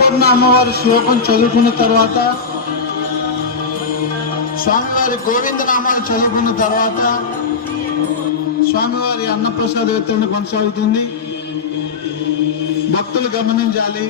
అన్నపూర్ణ అమ్మవారి శ్లోకం చదువుకున్న తర్వాత, స్వామివారి గోవింద నామాలు చదువుకున్న తర్వాత స్వామివారి అన్నప్రసాద వితరణ కొనసాగుతుంది. భక్తులు గమనించాలి.